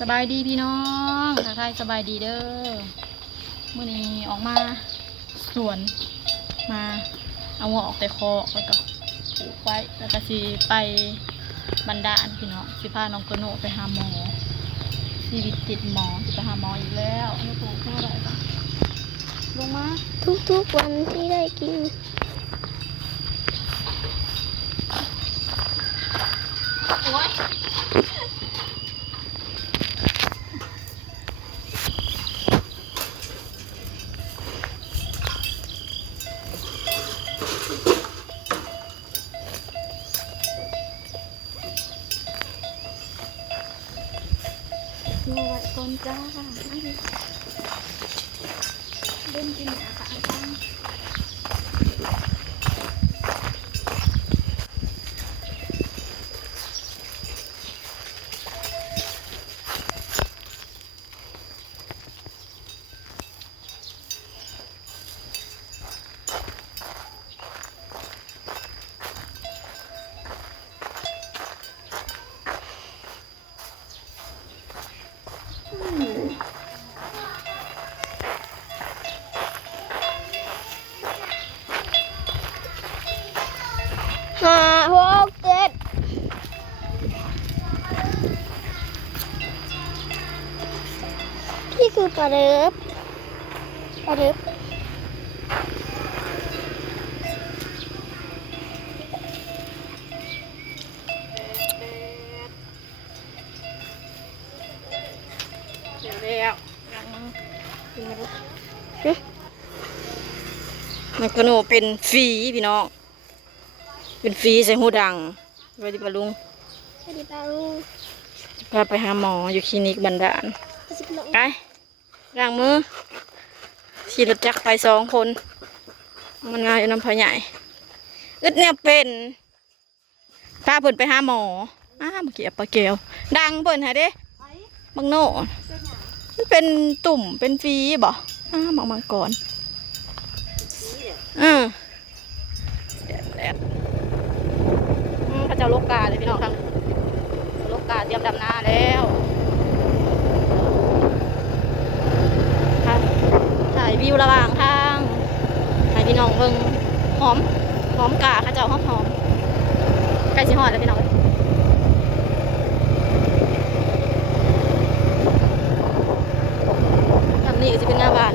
สบายดีพี่น้องทักทายสบายดีเด้อมื้อนี้ออกมาสวนมาเอาหัวออกแต่คอแล้วก็ปลูกไว้แล้วก็สิไปบันดาลพี่น้องสิพาน้องโตโน่ไปหาหมอชีวิตติดหมอสิไปหาหมออีกแล้วไม่ปลูกเท่าไหร่ปะลงมาทุกๆวันที่ได้กินโอ้ยมาไว้ก่อนจ้าเล่นกินอาหารบ้าง5 6 7นี่คือปลาเริบเดี๋ยวยังกินไม่รู้มันกระโนเป็นฝีพี่น้องเป็นฝีใส่หูดังไว้ดิปะลุง สวัสดีป้าลุง พาไปหาหมออยู่คลินิกบันดาล 11 โมง ไปล้างมือขี่รถจักรไป2 คนมันงานอยู่น้ำพะใหญ่อึดเนี่ยเป็นพาเพิ่นไปหาหมอเมื่อกี้ปลาเกลียวดังเพิ่นหาเด้บังโน่มันเป็นตุ่มเป็นฝีบ่มังกรแดดพระเจ้าโลกาเลยพี่น้องทางโลกาเตรียมดำนาแล้วถ่ายวิวระหว่างทางให้พี่น้องเบิ่งหอมกาข้าเจ้าหอมใกล้สิฮอดแล้วพี่น้องทำนี่ก็จะเป็นหน้าบ้าน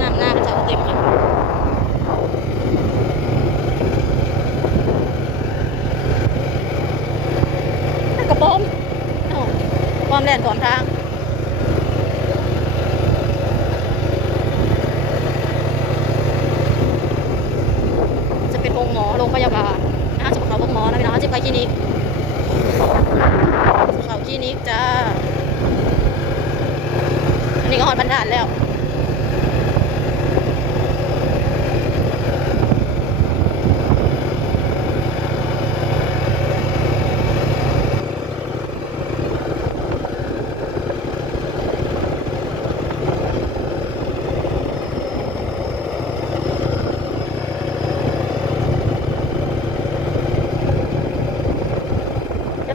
น้ำหน้าข้าเจ้าเต็มเลยกระป๋อมป้อมแล่นก่อนทางจะเป็นองค์หมอโรงพยาบาลจะไปเขาพวกหมอนะพี่น้องจะไปคลินิกเขาคลินิกจ้าอันนี้ก็หอดบรรดาลแล้ว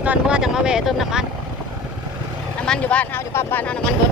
ตอนเมื่อจังมาแวะเติมน้ำมันอยู่บ้านเฮาอยู่ปั๊มบ้านเฮาน้ำมันเบิด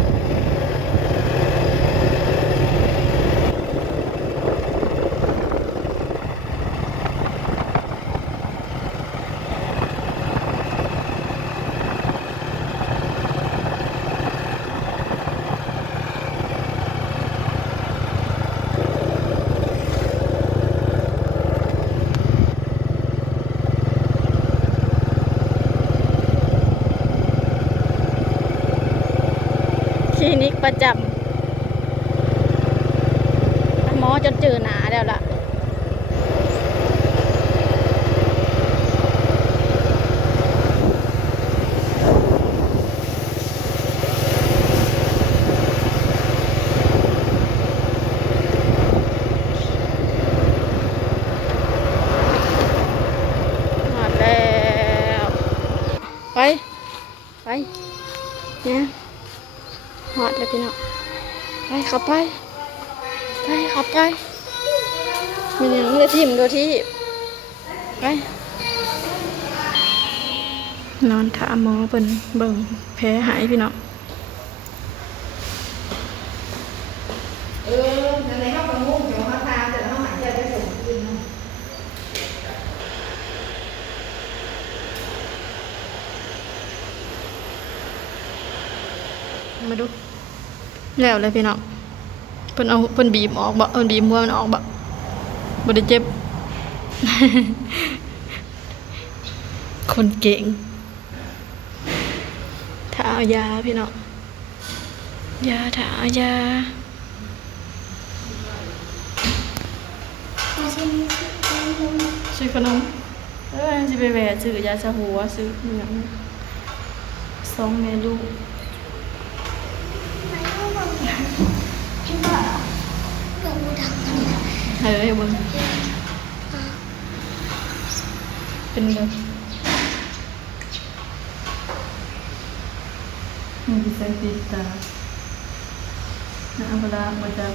คลินิกประจำหมอจนเจอหนาแล้วล่ะหมดแล้วไปเนี่ยหอดเลยพี่น้องไปขับไปขับไปมีหนึ่งเรือทิมไป นอนถามหมอเบิ่นเบิ่งแผลหายพี่น้องในห้องประมุขเดี๋ยวเขาทาแต่ห้องหายใจไปส่งคืนมาดูแล้วเลยพี่น้องเพิ่นบีบออกบ่เพิ่นบีบหัวมันออกบ่บ่ได้เจ็บ คนเก่งถ้าเอายาพี่น้องยาถ้าเอายา มาชิม ซื้อขนมสิไปแหวะซื้อยาชาหัวซื้ออหย่างสองแม่ลูก คิดว่าเกิดมูดังกันนะ เฮ้ยเบิ่งเป็นแบบมีดีไซน์ติดตาน้ำปลามาจาก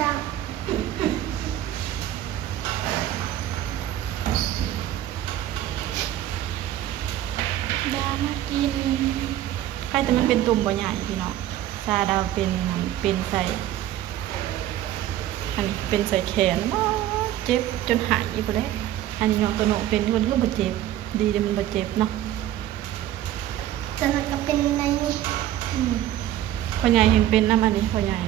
ดัง ดามากินใครแต่มันเป็นตุ่มบ่ใหญ่พี่น้องซาดาวเป็นใส่อันนี้เป็นใส่แขนเจ็บจนหายไปแล้วอันนี้น้องตัวโหนเป็นคนก็บ่เจ็บดีแต่มันบ่เจ็บเนาะ จะนัดก็เป็นในนี่ พ่อใหญ่เห็นเป็นน้ำอันนี้พ่อใหญ่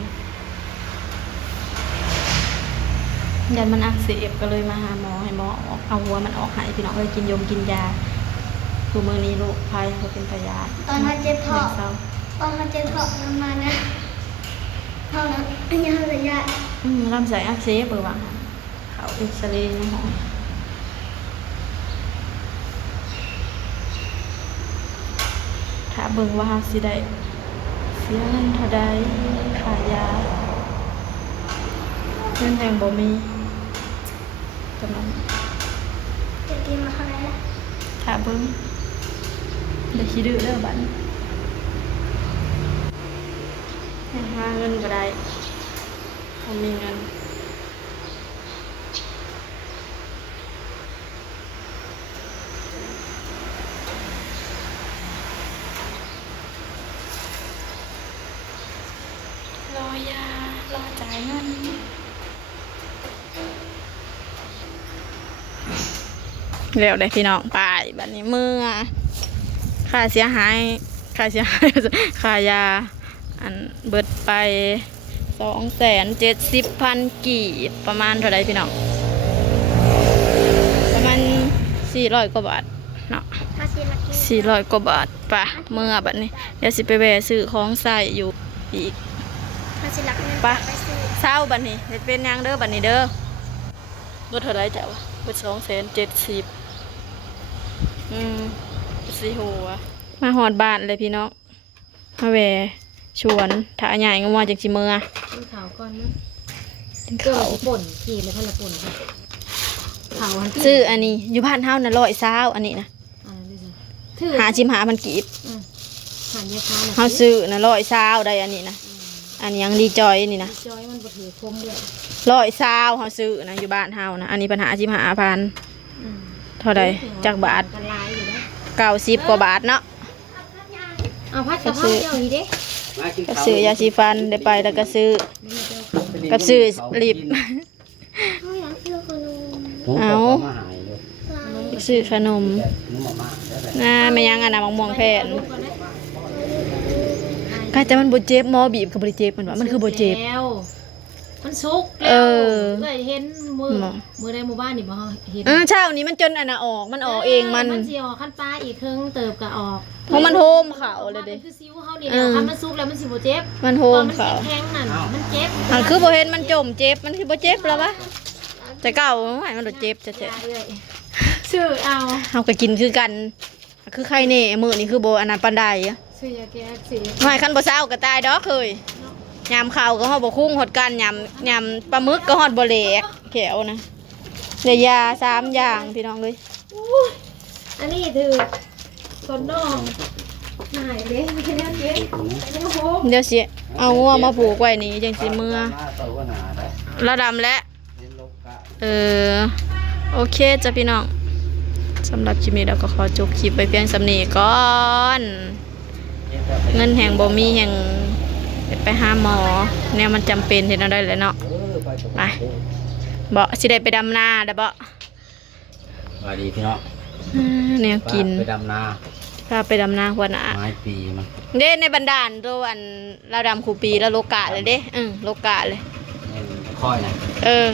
ยันมันอักเสบก็เลยมาหาหมอให้หมอเอาหัวมันออกหายพี่น้องเลยกินยาคือมือนี้ลูกพายเขาเป็นตายา ตอนนั้นเจ็บท้อง เศร้า ตอนนั้นเจ็บท้องมันมานะเท่านั้นยังระยะ ลำไส้อักเสบเบอร์ว่าเขาเอ็กซเรย์ในหมอถ้าเบิ่งว่าสิได้เสียเงินเท่าใดขายาเงินแห่งบ่มีตอนนั้น จะกินมาเท่าไหร่ละ ถ้าเบิ่งเดี๋ยวขี้ดื้อเด้อบัดนี้ยังหาเงินบ่ได้บ่มีเงินรอยารอจ่ายเงินเร็วเลยพี่น้องไปบัดนี้เมื่อค่าเสียหาย ค่ายาอันเบิดไป270,000 กีบประมาณเท่าไรพี่น้องประมาณ400 กว่าบาทเนาะ ถ้าสิรักกิน 400 กว่าบาทป่ะเมื่อบัดนี้เดี๋ยวสิไปแวะซื้อของใส่อยู่อีก ถ้าสิรักเงิน ไป ไปซื้อ เศร้าบัดนี้เฮ็ดเป็นหยังเด้อบัดนี้เด้อเบิดเท่าไรจ้ะวะเบิด270,000สิหัวมาหอดบ้านเลยพี่น้องมาแวะชวนถ้าใหญ่ก็ว่าจังสิเมื่อ กินขาวก่อนนะ กิน เกิ ข้า ด ว ป่นขี่เลยพันละป่นค่ะขาวหัน ซื้ออันนี้อยู่บ้านเฮาน่ะ120อันนี้นะ อะไรด้วยจ้ะถือ หาชิมหามันกีบ หันยาคา เฮาซื้อน่ะ120ได้อันนี้นะอันนี้ยังดีจอยนี่นะ จอยมันบดถือคมเลย 120เฮาซื้อนะอยู่บ้านเฮานะอันนี้ปัญหาชิมหาพันเท่าใดจักบาท กันลายอยู่นะ 90กว่าบาทเนาะ เอาพัดกระเพราเดียวนี้ดิ ก็ซื้อยาสีฟันได้ไปแล้วก็ซื้อกับซื้อลิป เขาอยากซื้อขนม เอา ลาย ซื้อขนมไม่ยังอันน่ะมะม่วงแผ่นใครแต่มันบ่เจ็บหมอบีบก็บ่ได้เจ็บมันว่ามันคือบ่เจ็บ แล้วมันซุก เอ แล้ว อ เลยเห็นมือ หมอ มือในหมู่บ้านนี่บ่เห็น เช้านี้มันจนอันน่ะออกมันออกเองมัน สิออกขั้นปลาอีกครึ่งเติบก็ออก เพราะมันโฮมเขาเลยเด้ มันคือซิวเฮานี่แหละถ้ามันซุกแล้วมันสิบ่เจ็บ มันโฮ ตอน ม มัน เขา แข็งๆนั่นมันเจ็บ อันคือบ่เห็นมันจมเจ็บมันคือบ่เจ็บแล้ววะแต่เก่าให้มันบ่เจ็บจะ อย่าเอ้ยชื่อเอา เฮาก็กินคือกัน คือไข่แน่มื้อนี้คือบ่อันนั้นปานใดอะ ชื่อยาแก้อักเสบ ไม่คันบ่เช้าก็ตายดอกเคยยามข้าวก็ฮอดบ่คุ้งฮอดกันยำปลาหมึกก็ฮอดบ่แหลกแขวนะเลยยา3อย่างพี่น้องเอ้ย อันนี้ถือคนดองหายเลยไม่ได้เจ็บไม่ได้โห เดี๋ยวสิเอางัวมาผูกไว้นี่จังสิเมื่อระดำและโอเคจ้ะพี่น้อง สำหรับคลิปนี้เราก็ขอจบคลิปไปเพียงสำนีก่อนเงินแห่งบ่มีแห่งไปหาหมอแนวมันจำเป็นเห็นเอาได้เลยเนาะไปบ่สิได้ไปดำนาได้บ่ สวัสดีพี่น้อง แนวกิน ไปดำนา พาไปดำนาหัวหน้า ไม้ปีมัน เด้ในบรรดาลตัวอันเราดำคูปีแล้วโลกะเลยเด้โลกะเลย ค่อยนะ เออ